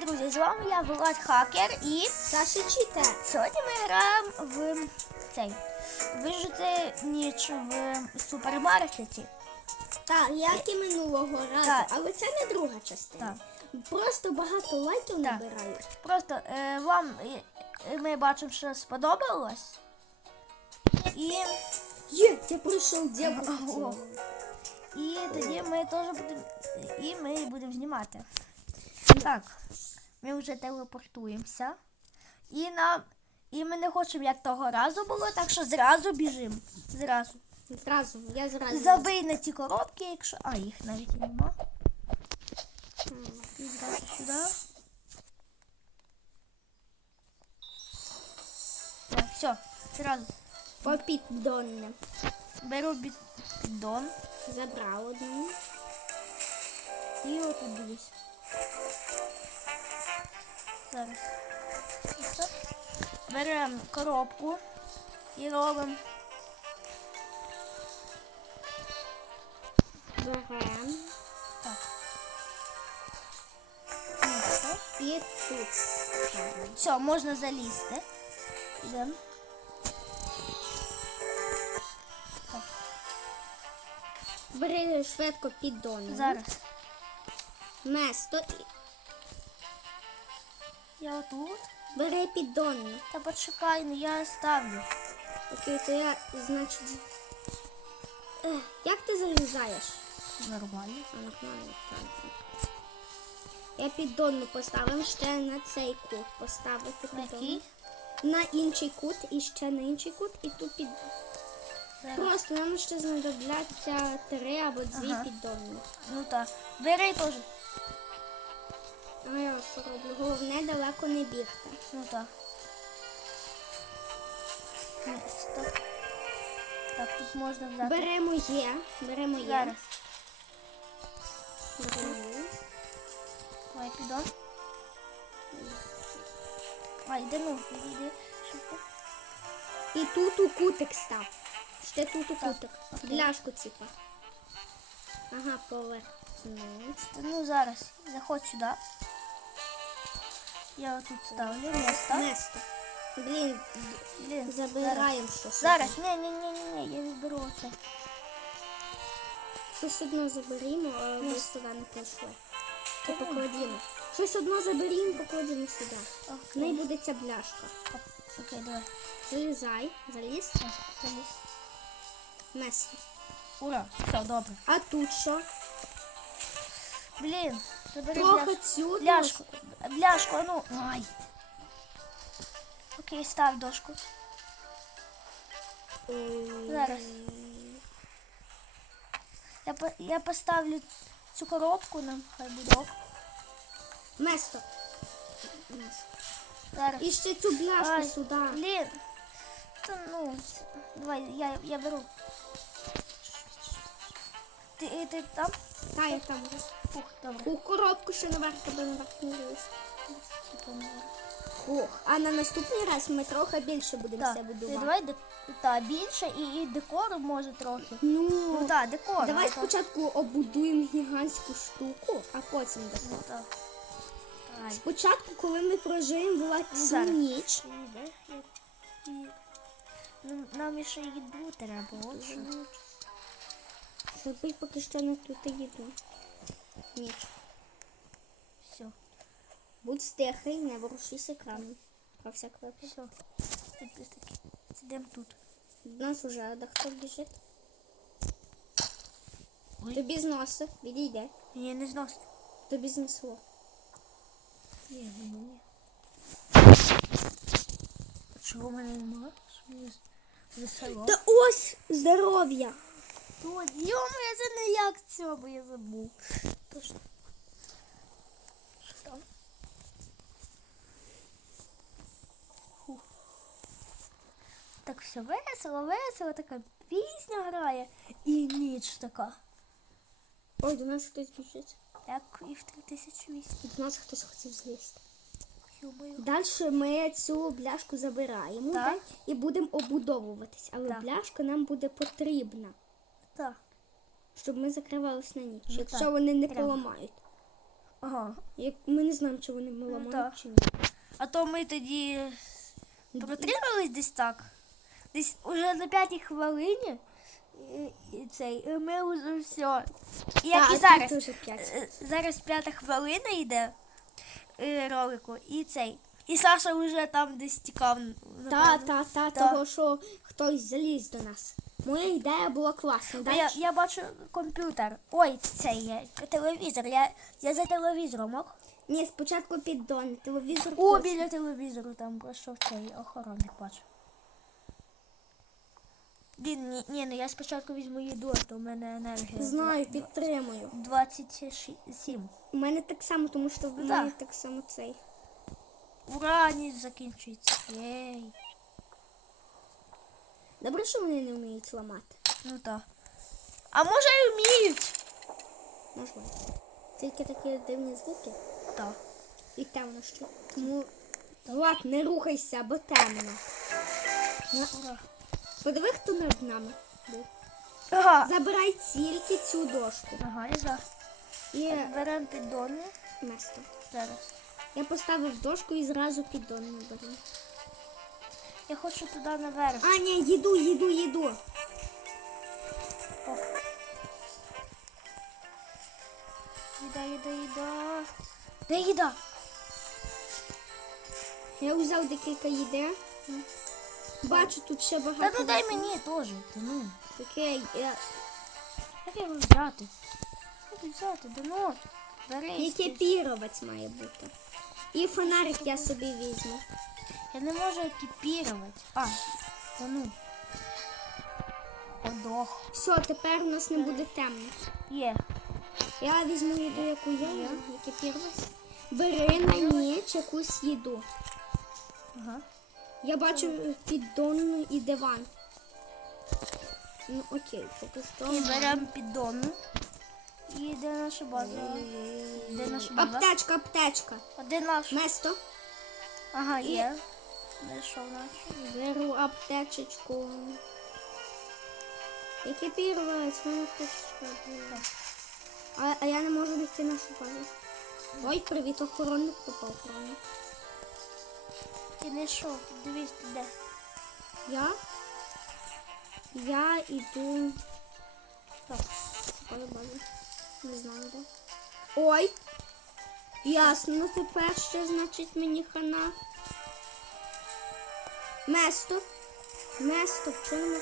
друзі, з вами я Влад Хакер і Саша чите. сьогодні ми граємо в цей вижити ніч в супермаркеті. Так, як і минулого разу. Так. Але це не друга частина. Просто багато лайків Так. набирають. Просто е, вам е, е, ми бачимо, що сподобалось. І, Є, я пройшов дякую. і тоді ми теж будемо і ми будемо знімати. Так, ми вже телепортуємося. І нам. І ми не хочемо, як того разу було, так що зразу біжимо. Зразу. Зразу, я зразу. Забий на ці коробки, якщо. А, їх навіть нема. І зразу сюди. Так, все, зразу. Попіддонне. Беру бід- піддон Забрав одну. і отут дивись. Зараз. Беремо коробку і робимо. Берем. Так. Місце. І тут. Все, можна залізти. Йдемо. Бери швидко піддонне. Зараз. Место. Я отут. Бери піддонне. Та почекай, ну я ставлю. Окей, то я, значить. Ех, як ти залізаєш? Нормально. А нормально, так. Я піддонну поставив ще на цей кут. Поставити який? На інший кут і ще на інший кут і тут під. Просто нам ще знадобляться три або дві Ага. піддонні. Ну так. Бери теж. А я ось роблю. Головне далеко не бігти. Ну так. Місто. Так, тут можна взяти. Беремо є. Беремо є. Зараз. Беремо. Давай підон. А, йди ну, йди. швидко. І тут у кутик став. Ще тут у кутик. Бляшку ціпа. Ага, повернуть. Ну зараз. Заходь сюди. Я отут ставлю місто. Место. Блін, Блін, зараз. забираємо. Зараз. Ні, ні, ні, ні, ні, я відберу оце. Щось одно заберімо, а Ні. сюди не пішли. То покладімо. Щось одно заберімо, покладімо сюди. В неї буде ця бляшка. Окей, давай. Залізай, заліз. Заліз. Место. Ура, все, добре. А тут що? Блін, забери Трохи бляшку. цю Бляшку, бляшку, а ну, ай. Окей, став дошку. Зараз. Я, по- я поставлю цю коробку нам, хай буде ок. Место. Место. Зараз. І ще цю бляшку Ай, сюди. Блін. Та ну, давай, я, я беру. Ти, ти там? Та я там. Фух, добре. У коробку ще наверх тебе наверх не не- Ох, а на наступний раз ми трохи більше будемо Так, все ти будувати. давай де, та, більше і, і декору може трохи. Ну, Ну так, декор. давай ну, так. спочатку обудуємо гігантську штуку, а потім. Ну, так. Давай. Спочатку, коли ми проживемо була цю зараз. ніч, Іде, і- і- Ну, нам ще їду треба, от що. поки що не тут їду. Ніч. Все, Будь стихий, не ворушись екраном. Про всяк випадок. все. Тут таки. Сидимо тут. Нас уже дехто біжить. Ой. Тобі зносить, відійде. Ні, не знос. Тобі знесло. Ні, ні, ні. Чого в мене немає? Що мені з- засело? Та ось здоров'я. Тут, йому, я це не як цього, бо я забув. То що? Що? Фух. Так все весело, весело, така пісня грає і ніч така. Ой, до нас хтось біжить. Як і в 3008. До нас хтось хотів злізти. Далі ми цю бляшку забираємо Так. так, і будемо обудовуватись. Але Так. бляшка нам буде потрібна, Так. Щоб ми закривались на ніч, Ну якщо так, вони не треба. поламають. Ага. Як ми не знаємо, чи вони ми так. чи ні. А то ми тоді протримались десь так. Десь уже на п'ятій хвилині. І, цей, і ми вже все. І як Та, і зараз. Е, Зараз п'ята хвилина йде е, ролику, і цей. І Саша вже там десь тікав. Та, та, та, Та. того, що хтось заліз до нас. Моя ідея була класна. А я, я бачу комп'ютер. Ой, це є телевізор. Я, я за телевізором. ок? Ні, спочатку піддон, телевізор. О, потім. біля телевізору там пройшов цей охоронник, бачу. Блін, ні, ні, ну я спочатку візьму їду, а то в мене енергія. Знаю, підтримую. 27. У мене так само, тому що в Ну, мене так. так само цей. Ура, ніч закінчується. Єй. Добре, що вони не вміють ламати. Ну так. А може і вміють? Можливо. Тільки такі дивні звуки Так. і темно ще. Тому Влад, не рухайся, бо темно. Ну, Ура. Подиви, хто над нами був. Ага. Забирай тільки цю дошку. Ага, і за. І Беремо піддони. место. Зараз. Я поставив дошку і зразу піддон не беру. Я хочу туди наверх. А, ні, їду, їду, їду. О. Їда, їда, їда. Де їда? Я взяв декілька їде. Бачу, тут ще Та багато. ну дай мені теж. Та ну. Окей, я... Як його взяти? Як взяти? Да ну. Бери. екіпіруваць має бути. І фонарик я собі візьму. Я не можу екіпірувати. А, та ну. Ходох. Все, тепер у нас не буде темно. Є. Я візьму їду, яку я, я екіпіруваць. Бери на ніч якусь їду. Ага. Я бачу піддон і диван. Ну окей, поки що. І беремо піддону. І де наша база? Де наша база? Аптечка, аптечка. А де наш? Место. Ага, є. Знайшов наш. Беру аптечечку. Екіпіруваць, мене аптечечка була. А, а я не можу дійти нашу базу. Ой, привіт, охоронник попав охоронник. Ти не йшов, дивись ти де. Я? Я іду. Так, шукаю базу. Не знаю, де. Ой! Ясно, ну тепер ще значить мені хана. Место. Место, можу?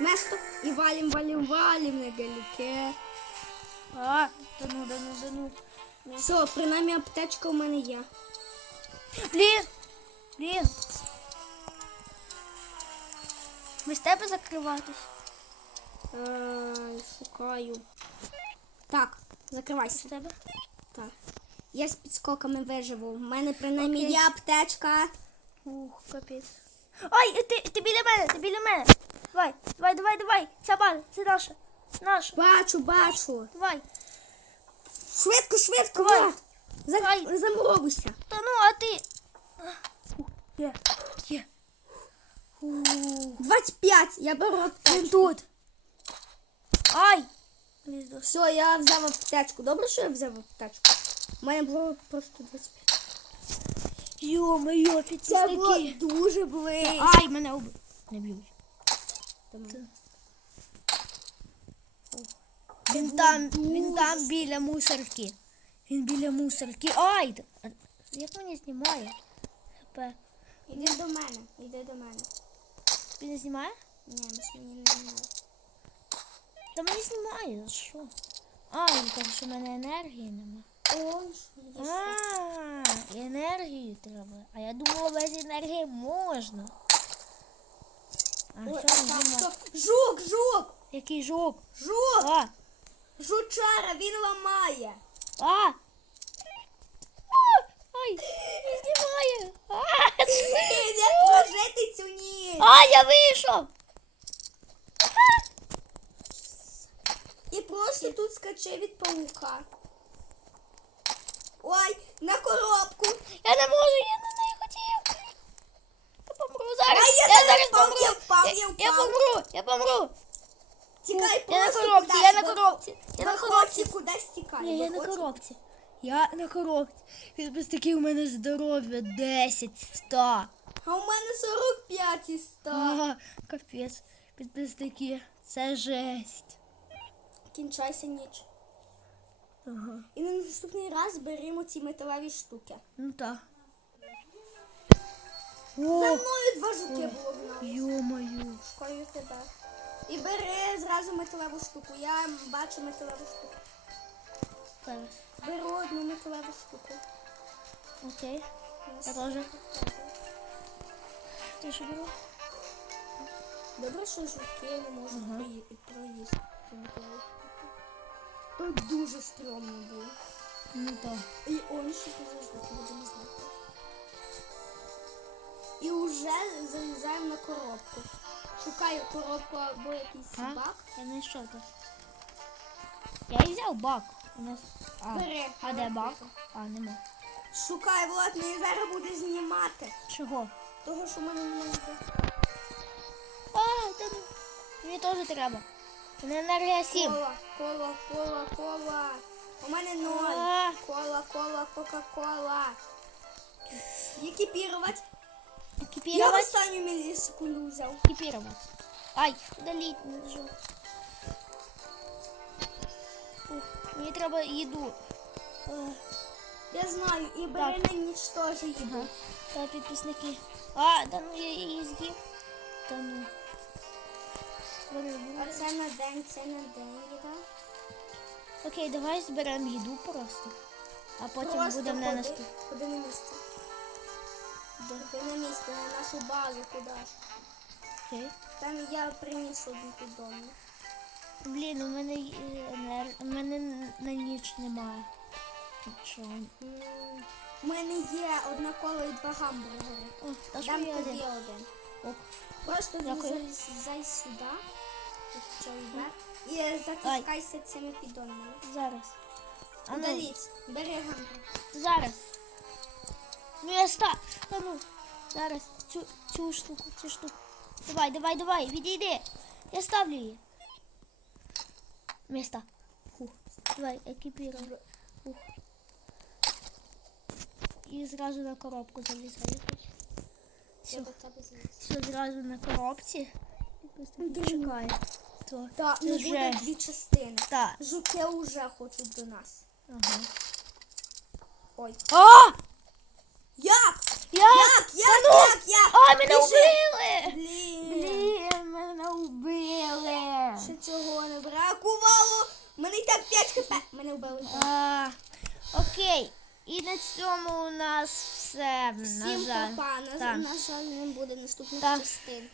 Место. І валім, валім, валім недалеке. А, да ну, да ну, да ну. Все, принаймні аптечка у мене є. Блін! Блін! Ми з тебе закриватись. Е, шукаю. Так, закривайся. З тебе? Так. Я з підскоками виживу. У мене принаймні Окей. є аптечка. Ух, капець. Ой, ти, ти біля мене, ти біля мене. Давай, давай, давай, давай. Ця база, це наша. Наша. Бачу, бачу. Давай. Швидко, швидко, Давай. За- Давай. Замуровуйся. Та ну, а ти. Є, є. Ух. 25. Я беру Він тут. Ай! Все, я взяв аптечку. Добре, що я взяв аптечку. У мене було просто 25. Йо-моє, Це було підписники. дуже близько. Ай, мене убив. Не б'ють. Він там, він там біля мусорки. Він біля мусорки. Ай! д- а Як мені знімає? ХП. Іди до мене, іди до мене. Він не знімає? Ні, мені не знаю. Та мені знімає, за що? А, він каже, що в мене енергії нема. А, енергію треба. А я думала, без енергії можна. А що. Жук, жук, Який жук? жук. А! Жучара, він ламає. А! А! Ай! Не знімає! А! Прожити цю ніч? А, я вийшов! І просто тут скаче від паука. Ой, на коробку. Я не можу, я на неї хотів! Я помру зараз! Я я зараз помру! я впав, Я, помру! Я помру! Тікай Я на коробці, я на коробці! Я на коробці! кудись тікай. Ні, я на коробці! Я на коробці. Підписники у мене здоров'я 10 100. А у мене 45 і 100. Ага, капець. Підписники, це жесть. Кінчайся ніч. Ага. І на наступний раз беремо ці металеві штуки. Ну так. За мною два жуки було в нас. ё-моё. Шкою тебе. І бери зразу металеву штуку. Я бачу металеву штуку. Зараз. Беру одну металеву штуку. Окей. Я теж. Ти що беру? Добре, що жуки не можуть Ага. проїсти. Дуже стрьомно було. Ну так. І он ще подожди, будемо знати. І вже залізаємо на коробку. Шукаю коробку або якийсь А? бак. Я знайшов тут. Я і взяв бак. У нас. А, Бери. а де бак? А, нема. Шукай, Влад, мені зараз буде знімати. Чого? Того, що в мене немає. А, та ну. Мені теж треба. У мене енергія 7. Кола, кола, кола, кола. У мене ноль. А. Кола, кола, кока-кола. Екіпірувати. Я в Екіпірувати. останню мілісекунду взяв. Екіпірувати. Ай, удаліть не нажав. Ух, мені треба їду. Е, Я знаю, і бери на ніч теж їду. Ага. Та підписники. А, да ну я її з'їв. Та ну. А це на день, це на день, їда. Окей, давай зберемо їду просто. А потім Просто будемо на ходи, наступ. Ходи на місце. Ходи на місце, на нашу базу, куди ж. Окей. Там я приніс одну піддону. Блін, у мене енер- у мене на ніч немає. Нічого. У мене є одна кола і два гамбургери. О, та ж Дам мені тобі один. один. Ок. Просто Дякую. сюди. І затискайся цими піддонами. Зараз. А ну. Бери гамбургер. зараз. Ну я ста. Та ну. Зараз. Цю, цю штуку, цю штуку. Давай, давай, давай, відійди. Я ставлю її. Место. Фух. Давай, екіпіруй. Фух. І зразу на коробку залізаю. Я Все, до тебе залізу. все зразу на коробці. Чекай. То. Так, не буде дві частини. Так. Жуки вже хочуть до нас. Ага. Ой. А! Як? Як? Як? ну! Як? Як? А, мене Біжи. вбили! Блін. Блін, мене вбили. Ще цього не бракувало. Мене і так 5 хп. Мене вбили. А, окей. І на цьому у нас все. на Всім жаль. папа. На, на жаль, не буде наступних частин.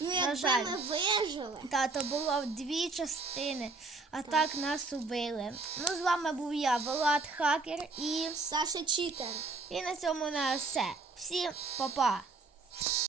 Ну, на якби жаль. ми вижили. Та, то було дві частини, а так нас убили. Ну, з вами був я, Влад Хакер, і, Саша Чітер. і на цьому у нас все. Всім па-па.